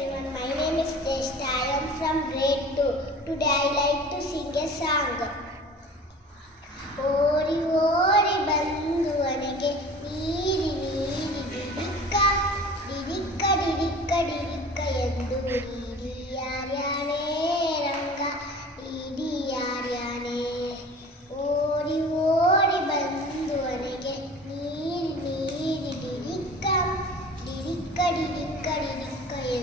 everyone. My name is Jeshta. I am from grade 2. Today I like to sing a song.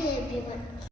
everyone.